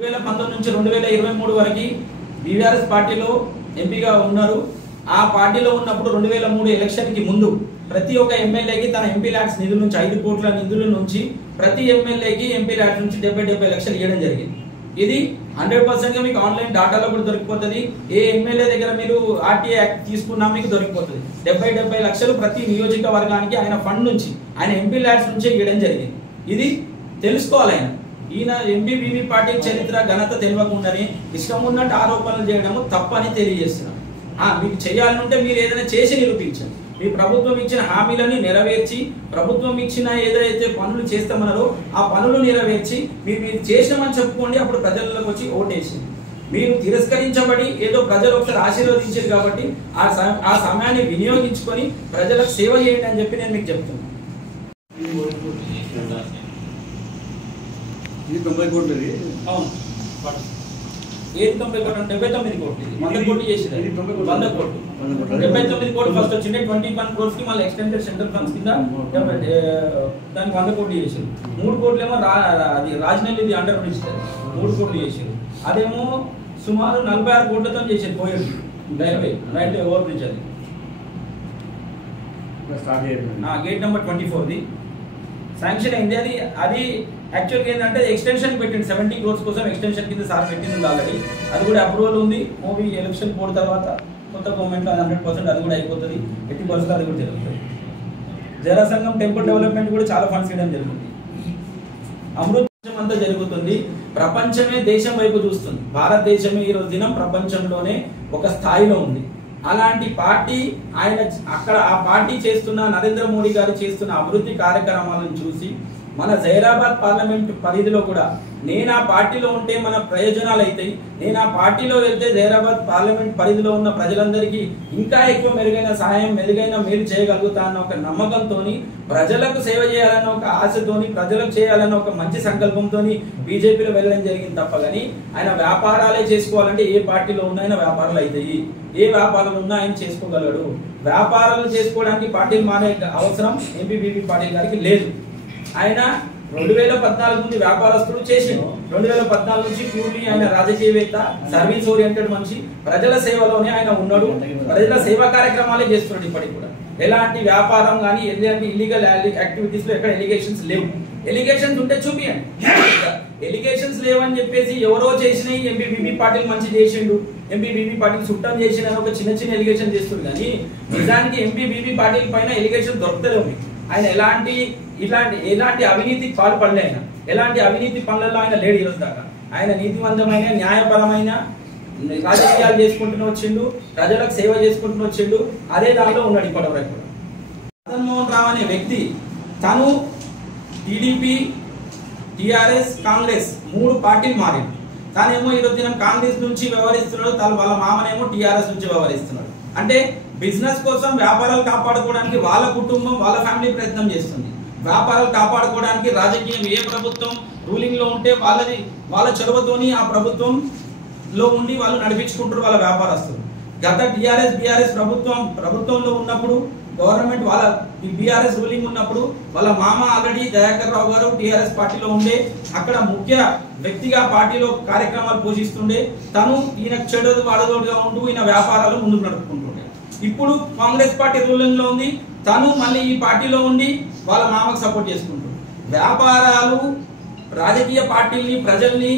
2019 నుంచి 2023 వరకు బీఆర్ఎస్ పార్టీలో ఎంపీగా ఉన్నారు. ఆ పార్టీలో ఉన్నప్పుడు 2003 ఎలక్షన్ కి ముందు ప్రతి ఒక్క ఎమ్మెల్యేకి తన ఎంపీ ల్యాడ్స్ నిధుల నుంచి 5 కోట్ల నిధుల నుంచి ప్రతి ఎమ్మెల్యేకి ఎంపీ ల్యాడ్స్ నుంచి 70 లక్షలు ఇవ్వడం జరిగింది. ఇది 100% గా మీకు ఆన్లైన్ డాటాలో కూడా దొరికిపోతుంది. ఏ ఎమ్మెల్యే దగ్గర మీరు ఆర్టీఐ యాక్ట్ తీసుకున్నా మీకు దొరికిపోతుంది. 70 లక్షలు ప్రతి నియోజకవర్గానికి ఆయన ఫండ్ నుంచి ఆయన ఎంపీ ల్యాడ్స్ నుంచే ఇవ్వడం జరిగింది. ఇది తెలుసుకోవాలి. ఈయన ఎంపీబీవీ పార్టీ చరిత్ర ఘనత తెలియకుండానే ఇష్టం ఉన్నట్టు ఆరోపణలు చేయడము తప్పని తెలియజేస్తున్నాం. మీకు చేయాలంటే మీరు ఏదైనా చేసి నిరూపించండి. మీ ప్రభుత్వం ఇచ్చిన హామీలని నెరవేర్చి, ప్రభుత్వం ఇచ్చిన ఏదైతే పనులు చేస్తామన్నారో ఆ పనులు నెరవేర్చి మీరు చేసినామని చెప్పుకోండి. అప్పుడు ప్రజలకు వచ్చి ఓటేసి మీరు తిరస్కరించబడి ఏదో ప్రజలు ఒకసారి ఆశీర్వదించారు కాబట్టి ఆ సమయాన్ని వినియోగించుకొని ప్రజలకు సేవ చేయండి అని చెప్పి నేను మీకు చెప్తున్నాను. ఇది 90 కోట్లు. అవును, ఏది 90 కోట్లు? 79 కోట్లు. 100 కోట్లు చేసింది. 100 కోట్లు 79 కోట్లు ఫస్ట్ వచ్చిండే 21 crores కి మళ్ళీ ఎక్స్టెండెడ్ సెంట్రల్ ఫండ్స్ కింద దానికి 100 కోట్లు చేసారు. 3 కోట్లు ఏమో అది రాజనల్లి అండర్ బ్రిడ్జ్ 3 కోట్లు చేసారు. అదేమో సుమారు 46 కోట్లతో చేసారు. పోయేది రైట్ ఓవర్ బ్రిడ్జ్ అది గేట్ నెంబర్ 24ది శాంక్షన్ అయింది. అది యాక్చువల్గా ఏంటంటే ఎక్స్టెన్షన్ పెట్టింది. 70 crores కోసం ఎక్స్టెన్షన్ కింద సార్ పెట్టింది ఆల్రెడీ. అది కూడా అప్రూవల్ ఉంది. మూవీ ఎలక్షన్ కోడ్ తర్వాత కొత్త గవర్నమెంట్లో 100% అది కూడా అయిపోతుంది. 80% అది కూడా జరుగుతుంది. జరా సంఘం టెంపుల్ డెవలప్మెంట్ కూడా చాలా ఫండ్స్ ఇవ్వడం జరుగుతుంది. అమృతం అంతా జరుగుతుంది. ప్రపంచమే దేశం వైపు చూస్తుంది. భారతదేశమే ఈ రోజు దినం ప్రపంచంలోనే ఒక స్థాయిలో ఉంది. అలాంటి పార్టీ ఆయన అక్కడ ఆ పార్టీ చేస్తున్న నరేంద్ర మోడీ గారు చేస్తున్న అభివృద్ధి కార్యక్రమాలను చూసి మన జైరాబాద్ పార్లమెంట్ పరిధిలో కూడా నేను ఆ పార్టీలో ఉంటే మన ప్రయోజనాలు అవుతాయి, నేను ఆ పార్టీలో వెళ్తే జైరాబాద్ పార్లమెంట్ పరిధిలో ఉన్న ప్రజలందరికీ ఇంకా ఎక్కువ మెరుగైన సహాయం, మెరుగైన మేలు చేయగలుగుతా అన్న ఒక నమ్మకంతో, ప్రజలకు సేవ చేయాలన్న ఒక ఆశతోని, ప్రజలకు చేయాలన్న ఒక మంచి సంకల్పంతో బీజేపీలో వెళ్ళడం జరిగింది తప్ప కానీ ఆయన వ్యాపారాలే చేసుకోవాలంటే ఏ పార్టీలో ఉన్నా ఆయన వ్యాపారాలు అవుతాయి. ఏ వ్యాపారాలు ఉన్నా ఆయన చేసుకోగలడు. వ్యాపారాలు చేసుకోవడానికి పార్టీలు మారే అవసరం ఎంపీబీవీ పాటిల్ గారికి లేదు. ఆయన 2014 నుండి వ్యాపారస్తుడు చేసి 2014 నుంచి ప్యూర్లీ ఆయన రాజకీయవేత్త, సర్వీస్ ఓరియంటెడ్ మనిషి, ప్రజల సేవలోనే ఆయన ఉన్నాడు. ప్రజల సేవా కార్యక్రమాలే చేస్తున్నాడు. ఇప్పటికి కూడా ఎలాంటి వ్యాపారం కానీ ఎలాంటి ఇల్లీగల్ యాక్టివిటీస్ లో ఎక్కడ ఎలిగేషన్స్ లేవు. ఎలిగేషన్స్ ఉంటే చూపియండి. ఎలిగేషన్స్ లేవని చెప్పేసి ఎవరో చేసినాయి ఎంపీబీవీ పాటిల్ మంచి చేసిండు, ఎంపీబీవీ పాటిల్ చుట్టం చేసిన ఒక చిన్న ఎలిగేషన్ చేస్తుంది. కానీ నిజానికి ఎంపీబీవీ పాటిల్ పైన ఎలిగేషన్ దొరుకుతలేవు. ఆయన ఎలాంటి అవినీతికి పాల్పడలే. ఆయన ఎలాంటి అవినీతి పనులలో ఆయన లేడు ఈరోజు దాకా. ఆయన నీతివంతమైన, న్యాయపరమైన రాజకీయాలు చేసుకుంటూ వచ్చిండు, ప్రజలకు సేవ చేసుకుంటూ వచ్చిండు. అదే దాంట్లో ఉన్నాడు ఇప్పటివరకు. జగన్మోహన్ రావు అనే వ్యక్తి తను టీడీపీ, టీఆర్ఎస్, కాంగ్రెస్ 3 పార్టీలు మారిండు. తానేమో ఈరోజు దినం కాంగ్రెస్ నుంచి వ్యవహరిస్తున్నాడు, వాళ్ళ మామనేమో టీఆర్ఎస్ నుంచి వ్యవహరిస్తున్నాడు. అంటే బిజినెస్ కోసం, వ్యాపారాలు కాపాడుకోవడానికి వాళ్ళ కుటుంబం, వాళ్ళ ఫ్యామిలీ ప్రయత్నం చేస్తుంది. వ్యాపారాలు కాపాడుకోవడానికి రాజకీయం ఏ ప్రభుత్వం రూలింగ్ లో ఉంటే వాళ్ళ చొరవతోని ఆ ప్రభుత్వంలో ఉండి వాళ్ళు నడిపించుకుంటారు వాళ్ళ వ్యాపారస్తులు. గత టీఆర్ఎస్ బీఆర్ఎస్ ప్రభుత్వంలో ఉన్నప్పుడు, గవర్నమెంట్ వాళ్ళ బీఆర్ఎస్ రూలింగ్ ఉన్నప్పుడు వాళ్ళ మామ ఆల్రెడీ దయాకర్ రావు గారు టీఆర్ఎస్ పార్టీలో ఉండే, అక్కడ ముఖ్య వ్యక్తిగా పార్టీలో కార్యక్రమాలు పోషిస్తుండే. తను ఈయన చెడు వాడదోడుగా ఉంటూ ఈయన వ్యాపారాలు ముందుకు నడుపుకుంటుండే. ఇప్పుడు కాంగ్రెస్ పార్టీ రూలింగ్ లో ఉంది, తను మళ్ళీ ఈ పార్టీలో ఉండి వాళ్ళ మామకు సపోర్ట్ చేసుకుంటాడు. వ్యాపారాలు, రాజకీయ పార్టీల్ని, ప్రజల్ని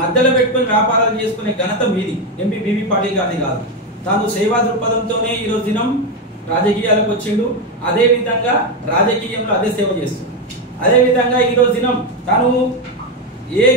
మధ్యలో పెట్టుకుని వ్యాపారాలు చేసుకునే ఘనత మీది, ఎంపీబీవీ పార్టీ గారిది కాదు. తాను సేవా దృక్పథంతోనే ఈరోజు దినం రాజకీయాలకు వచ్చిండు. అదే విధంగా రాజకీయంలో అదే సేవ చేస్తుంది. అదే విధంగా ఈరోజు దినం తాను ఏ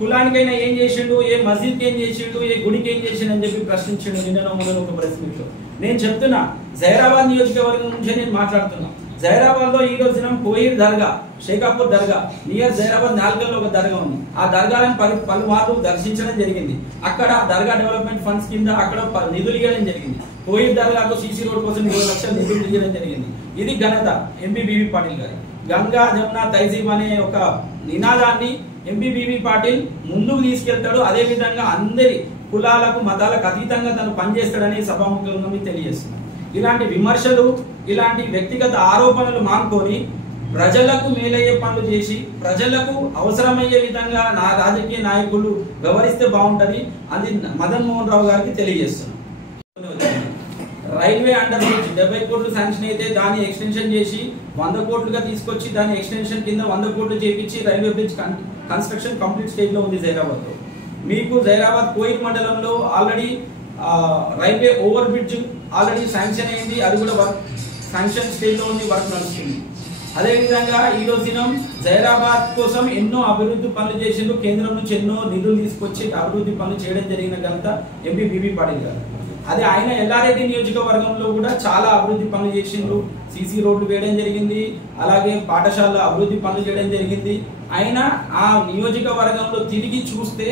కులానికైనా ఏం చేసిండు, ఏ మస్జిద్కి ఏం చేసిండు, ఏ గుడికి ఏం చేసిండు అని చెప్పి ప్రశ్నించిండు. నిన్న మొదలు ఒక ప్రెస్ మీట్ లో నేను చెప్తున్నా, జైరాబాద్ నియోజకవర్గం నుంచే నేను మాట్లాడుతున్నా. జైరాబాద్ లో ఈ రోజు దినం కోయిర్ దర్గా, షేకాపూర్ దర్గా నియర్ జైరాబాద్ నాల్కల్లో ఒక దర్గా ఉంది. ఆ దర్గాలను పలుమార్లు దర్శించడం జరిగింది. అక్కడ దర్గా డెవలప్మెంట్ ఫండ్స్ కింద అక్కడ నిధులు ఇవ్వడం జరిగింది. కోయిర్ దర్గాకు సీసీ రోడ్ కోసం 20 లక్షల నిధులు ఇవ్వడం జరిగింది. ఇది ఘనత ఎంపీబీవీ పాటిల్ గారి. గంగా జమున తైజీబ్ అనే ఒక నినాదాన్ని ఎంపీబీవీ పాటిల్ ముందుకు తీసుకెళ్తాడు. అదే విధంగా అందరి కులాలకు, మతాలకు అతీతంగా తను పనిచేస్తాడని సభాముఖంగా మీకు తెలియజేస్తున్నాను. ఇలాంటి విమర్శలు, ఇలాంటి వ్యక్తిగత ఆరోపణలు మానుకొని ప్రజలకు మేలయ్యే పనులు చేసి ప్రజలకు అవసరమయ్యే విధంగా నా రాజకీయ నాయకులు వ్యవహరిస్తే బాగుంటది అది మదన్ మోహన్ రావు గారికి తెలియజేస్తున్నాం. రైల్వే అండర్ బ్రిడ్జ్ 70 కోట్లు శాంక్షన్ అయితే దాన్ని ఎక్స్టెన్షన్ చేసి 100 కోట్లుగా తీసుకొచ్చి దాన్ని ఎక్స్టెన్షన్ కింద 100 కోట్లు చేపించి railway bridge construction complete stage లో ఉంది జైరాబాద్ లో. మీకు జైరాబాద్ కోయిల్ మండలంలో already railway over bridge already sanction అయింది, అది కూడా వర్క్ శాంక్షన్ స్టేజ్ లో ఉంది, వర్క్ నడుస్తుంది. అదే విధంగా ఈ రోజు దినం జైరాబాద్ కోసం ఎన్నో అభివృద్ధి పనులు చేసిండు, కేంద్రం నుంచి ఎన్నో నిధులు తీసుకొచ్చి అభివృద్ధి పనులు చేయడం జరిగిన ఘనత ఎంపీ బీబీ పాటిల్ గారు. అదే ఆయన ఎల్లారెడ్డి నియోజకవర్గంలో కూడా చాలా అభివృద్ధి పనులు చేసిండ్రు, సీసీ రోడ్లు వేయడం జరిగింది, అలాగే పాఠశాల అభివృద్ధి పనులు చేయడం జరిగింది. ఆయన ఆ నియోజకవర్గంలో తిరిగి చూస్తే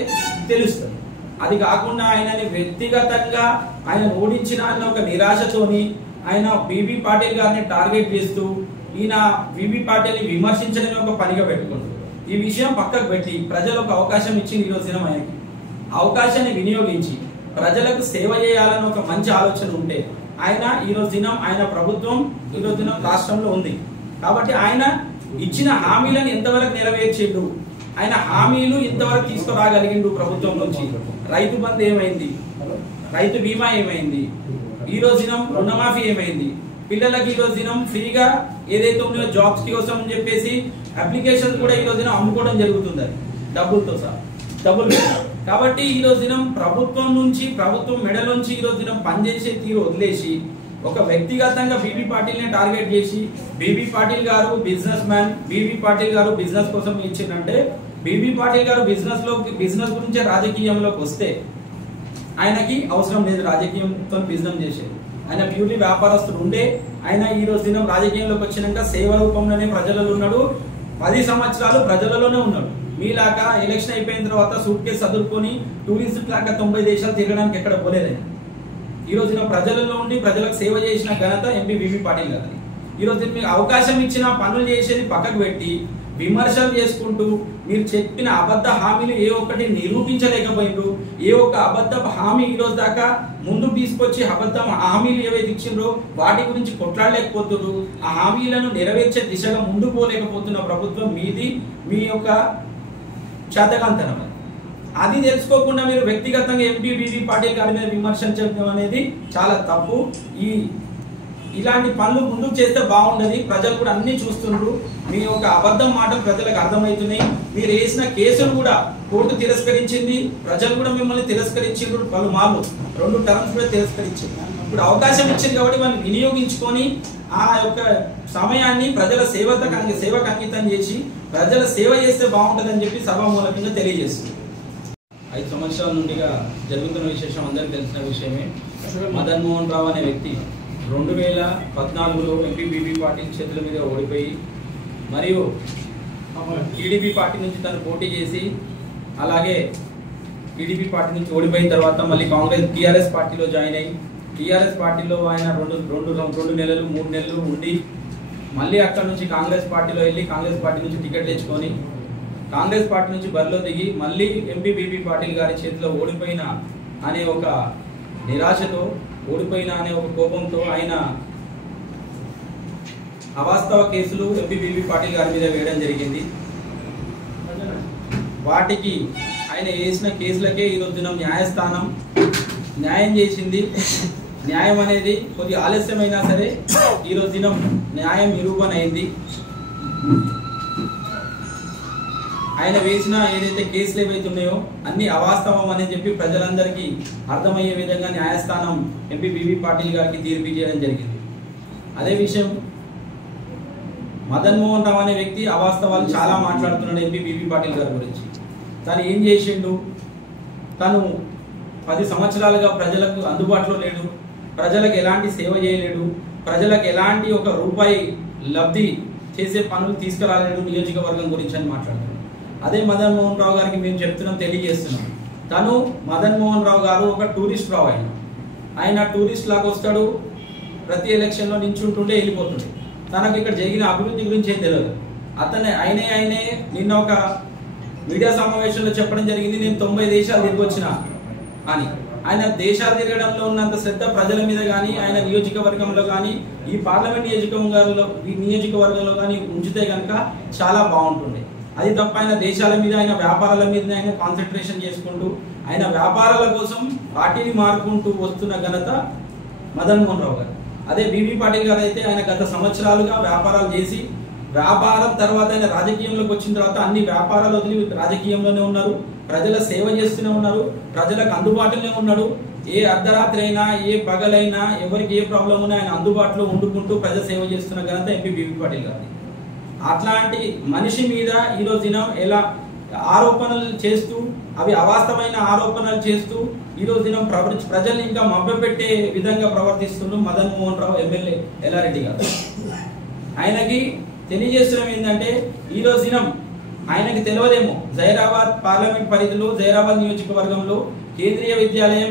తెలుస్తుంది. అది కాకుండా ఆయనని వ్యక్తిగతంగా ఆయన ఓడించిన అన్న ఒక నిరాశతోని ఆయన బీబీ పాటిల్ గారిని టార్గెట్ చేస్తూ ఈయన బీబీ పాటిల్ని విమర్శించడమే ఒక పనిగా పెట్టుకుంటారు. ఈ విషయం పక్కకు పెట్టి ప్రజలకు అవకాశం ఇచ్చింది ఈరోజు దినం ఆయనకి. అవకాశాన్ని వినియోగించి ప్రజలకు సేవ చేయాలని ఒక మంచి ఆలోచన ఉంటే ఆయన ఈరోజు దినం ఆయన ప్రభుత్వం ఈరోజు దినం రాష్ట్రంలో ఉంది కాబట్టి ఆయన ఇచ్చిన హామీలను ఎంతవరకు నెరవేర్చిండు, ఆయన హామీలు ఎంతవరకు తీసుకురాగలిగిండు ప్రభుత్వం నుంచి. రైతు బంధు ఏమైంది, రైతు బీమా ఏమైంది, ఈ రోజు దినం రుణమాఫీ ఏమైంది, పిల్లలకి ఈ రోజు దినం ఫ్రీగా ఏదైతే ఉన్నాయో జాబ్స్ కోసం అని చెప్పేసి అప్లికేషన్ కూడా ఈ రోజు దినం అమ్ముకోవడం జరుగుతుంది డబ్బులతో సహా డబ్బులు. కాబట్టి ఈ రోజు దినం ప్రభుత్వం నుంచి ప్రభుత్వం మెడల్ నుంచి ఈ రోజు దినం పనిచేసే తీరు వదిలేసి ఒక వ్యక్తిగతంగా బీబీ పాటిల్ని టార్గెట్ చేసి బీబీ పాటిల్ గారు బిజినెస్ మ్యాన్, బీబీ పాటిల్ గారు బిజినెస్ కోసం ఇచ్చిందంటే బీబీ పాటిల్ గారు బిజినెస్ గురించే రాజకీయంలోకి వస్తే ఆయనకి అవసరం లేదు రాజకీయంతో బిజినెస్ చేసేది. ఆయన ప్యూర్లీ వ్యాపారస్తుడు ఉండే ఆయన ఈ రోజు దినం రాజకీయంలోకి వచ్చినాక సేవ రూపంలోనే ప్రజలలో ఉన్నాడు, 10 సంవత్సరాలు ప్రజలలోనే ఉన్నాడు. మీలాగా ఎలక్షన్ అయిపోయిన తర్వాత సూట్ కేసు చదువుకొని టూరిస్ట్ లాగా 90 దేశాలు తిరగడానికి ఎక్కడ పోలేదని ఈ రోజున ప్రజలలో ఉండి ప్రజలకు సేవ చేసిన ఘనత ఎంపీ బీబీ పాటిల్ గారు. ఈ రోజు మీకు అవకాశం ఇచ్చిన పనులు చేసేది పక్కకు పెట్టి విమర్శలు చేసుకుంటూ మీరు చెప్పిన అబద్ధ హామీలు ఏ ఒక్కటి నిరూపించలేకపోయినరు, ఏ ఒక్క అబద్ధ హామీ ఈ రోజు దాకా ముందుకు తీసుకొచ్చి అబద్ధ హామీలు ఏవైతే ఇచ్చిండ్రో వాటి గురించి కొట్లాడలేకపోతున్నారు, ఆ హామీలను నెరవేర్చే దిశగా ముందుకు పోలేకపోతున్న ప్రభుత్వం మీది, మీ యొక్క చేతకాంతనం. అది తెలుసుకోకుండా మీరు వ్యక్తిగతంగా ఎంపీ బీబీ పాటిల్ గారి మీద విమర్శించడం అనేది చాలా తప్పు. ఇలాంటి పనులు ముందుకు చేస్తే బాగుండదు. ప్రజలు కూడా అన్ని చూస్తున్నారు. మీ యొక్క అబద్ధం మాటలు ప్రజలకు అర్థమవుతున్నాయి. మీరు వేసిన కేసులు కూడా కోర్టు తిరస్కరించింది, ప్రజలు కూడా మిమ్మల్ని తిరస్కరించారు పలుమార్లు, 2 టర్మ్స్ కూడా తిరస్కరించింది. ఇప్పుడు అవకాశం ఇచ్చింది కాబట్టి వాళ్ళు వినియోగించుకొని ఆ యొక్క సమయాన్ని ప్రజల సేవకు అంకితం చేసి ప్రజల సేవ చేస్తే బాగుంటుందని చెప్పి సభామూలకంగా తెలియజేస్తుంది. 5 సంవత్సరాల నుండిగా జరుగుతున్న విశేషం అందరికీ తెలిసిన విషయమే. మదన్ మోహన్ రావు అనే వ్యక్తి 2014లో ఎంపీ బీబీ పాటిల్ చేతుల మీద ఓడిపోయి మరియు టీడీపీ పార్టీ నుంచి తను పోటీ చేసి అలాగే టీడీపీ పార్టీ నుంచి ఓడిపోయిన తర్వాత మళ్ళీ టీఆర్ఎస్ పార్టీలో జాయిన్ అయ్యి టీఆర్ఎస్ పార్టీలో ఆయన 2 నెలలు 3 నెలలు ఉండి మళ్ళీ అక్కడ నుంచి కాంగ్రెస్ పార్టీలో వెళ్ళి కాంగ్రెస్ పార్టీ నుంచి టికెట్ తెచ్చుకొని కాంగ్రెస్ పార్టీ నుంచి బరిలో దిగి మళ్ళీ ఎంపీ బీబీ పాటిల్ గారి చేతిలో ఓడిపోయిన అనే ఒక నిరాశతో ఓడిపోయిన అనే ఒక కోపంతో ఆయన అవాస్తవ కేసులు ఎంపీ బీబీ పాటిల్ గారి మీద వేయడం జరిగింది. వాటికి ఆయన వేసిన కేసులకే ఈరోజు దినం న్యాయస్థానం న్యాయం చేసింది. న్యాయం అనేది కొద్ది ఆలస్యమైనా సరే ఈరోజు దినం న్యాయం నిరూపణ అయింది. ఆయన వేసిన ఏదైతే కేసులు ఏవైతే ఉన్నాయో అన్ని అవాస్తవం అని చెప్పి ప్రజలందరికీ అర్థమయ్యే విధంగా న్యాయస్థానం ఎంపీ బీబీ పాటిల్ గారికి తీర్పు చేయడం జరిగింది. అదే విషయం మదన్ మోహన్ రావు అనే వ్యక్తి అవాస్తవాలు చాలా మాట్లాడుతున్నాడు ఎంపీ బీబీ పాటిల్ గారి గురించి. తను ఏం చేసిండు, తను 10 సంవత్సరాలుగా ప్రజలకు అందుబాటులో లేడు, ప్రజలకు ఎలాంటి సేవ చేయలేడు, ప్రజలకు ఎలాంటి ఒక రూపాయి లబ్ధి చేసే పనులు తీసుకురాలేడు నియోజకవర్గం గురించి అని మాట్లాడుతున్నాడు. అదే మదన్ మోహన్ రావు గారికి మేము చెప్తున్నాం, తెలియజేస్తున్నాం. తను మదన్ మోహన్ రావు గారు ఒక టూరిస్ట్ రావు. ఆయన టూరిస్ట్ లాగా వస్తాడు, ప్రతి ఎలక్షన్లో నించుంటుంటే వెళ్ళిపోతుండే. తనకు ఇక్కడ జరిగిన అభివృద్ధి గురించి ఏం తెలియదు. ఆయనే నిన్న ఒక మీడియా సమావేశంలో చెప్పడం జరిగింది, నేను 90 దేశాలు తిరిగి వచ్చిన అని. ఆయన దేశాలు తిరగడంలో ఉన్నంత శ్రద్ధ ప్రజల మీద కానీ ఆయన నియోజకవర్గంలో కానీ ఈ పార్లమెంట్ నియోజకవర్గంలో కానీ ఉంచితే కనుక చాలా బాగుంటుంది. అది తప్ప ఆయన దేశాల మీద ఆయన వ్యాపారాల మీద ఆయన కాన్సన్ట్రేషన్ చేసుకుంటూ ఆయన వ్యాపారాల కోసం పార్టీని మారుకుంటూ వస్తున్న ఘనత మదన్ మోహన్ రావు గారు. అదే బీబీ పాటిల్ గారు అయితే ఆయన గత సంవత్సరాలుగా వ్యాపారాలు చేసి వ్యాపారం తర్వాత ఆయన రాజకీయంలోకి వచ్చిన తర్వాత అన్ని వ్యాపారాలు వదిలి రాజకీయంలోనే ఉన్నారు, ప్రజల సేవ చేస్తూనే ఉన్నారు, ప్రజలకు అందుబాటులోనే ఉన్నాడు. ఏ అర్ధరాత్రి అయినా ఏ పగలైనా ఎవరికి ఏ ప్రాబ్లం ఉన్నా ఆయన అందుబాటులో ఉండుకుంటూ ప్రజల సేవ చేస్తున్న ఘనత ఎంపీ బీబీ పాటిల్ గారిది. అట్లాంటి మనిషి మీద ఈరోజు దినం ఎలా ఆరోపణలు చేస్తూ అవి అవాస్తవమైన ఆరోపణలు చేస్తూ ఈరోజు దినం ప్రజల్ని ఇంకా మభ్యపెట్టే విధంగా ప్రవర్తిస్తున్నారు మదన్ మోహన్ రావు ఎమ్మెల్యే ఎల్లారెడ్డి గారు. ఆయనకి తెలియజేస్తున్నాం ఏంటంటే ఈరోజు దినం ఆయనకి తెలియదేమో జైరాబాద్ పార్లమెంట్ పరిధిలో జైరాబాద్ నియోజకవర్గంలో కేంద్రీయ విద్యాలయం